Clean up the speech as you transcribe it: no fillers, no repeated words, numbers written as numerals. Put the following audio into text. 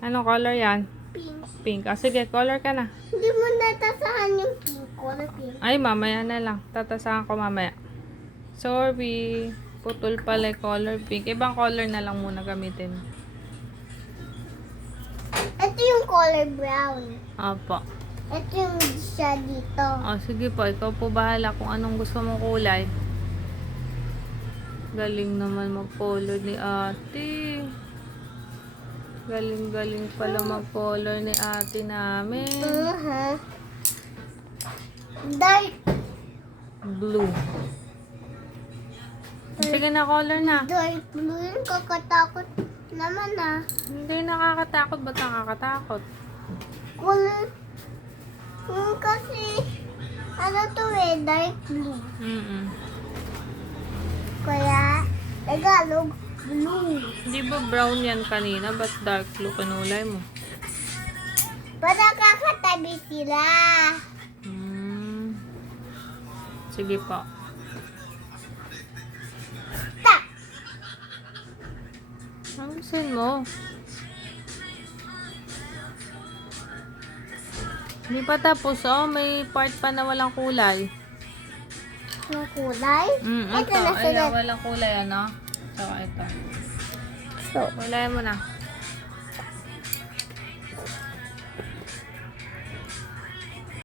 Anong color yan? Pink. Pink. Ah, sige, color ka na. Hindi mo natasahan yung pink. Color pink. Ay, mamaya na lang. Tatasahan ko mamaya. Sorry. Putol pala yung color pink. Ibang color na lang muna gamitin. Ito yung color brown. Opo. Ito yung siya dito. Oh, sige po. Ikaw po bahala kung anong gusto mong kulay. Galing naman mag-color ni ate. Galing-galing pala mag-color ni ate namin. Dark. Blue. Sige na, color na. Dark blue yung kakatakot naman ah. Hindi nakakatakot. Ba't nakakatakot? Color. Kasi ano to eh, dark blue. Kaya Tagalog blue. Di ba brown yan kanina? Ba't dark blue kanulay mo? Para kakatabi sila. Sige po. Tak! Ayusin mo. Hindi pa tapos, oh. May part pa na walang kulay. Yung kulay. Ito. na Ayan, sila. walang kulay, ano? So, ito. So, Kulay mo na.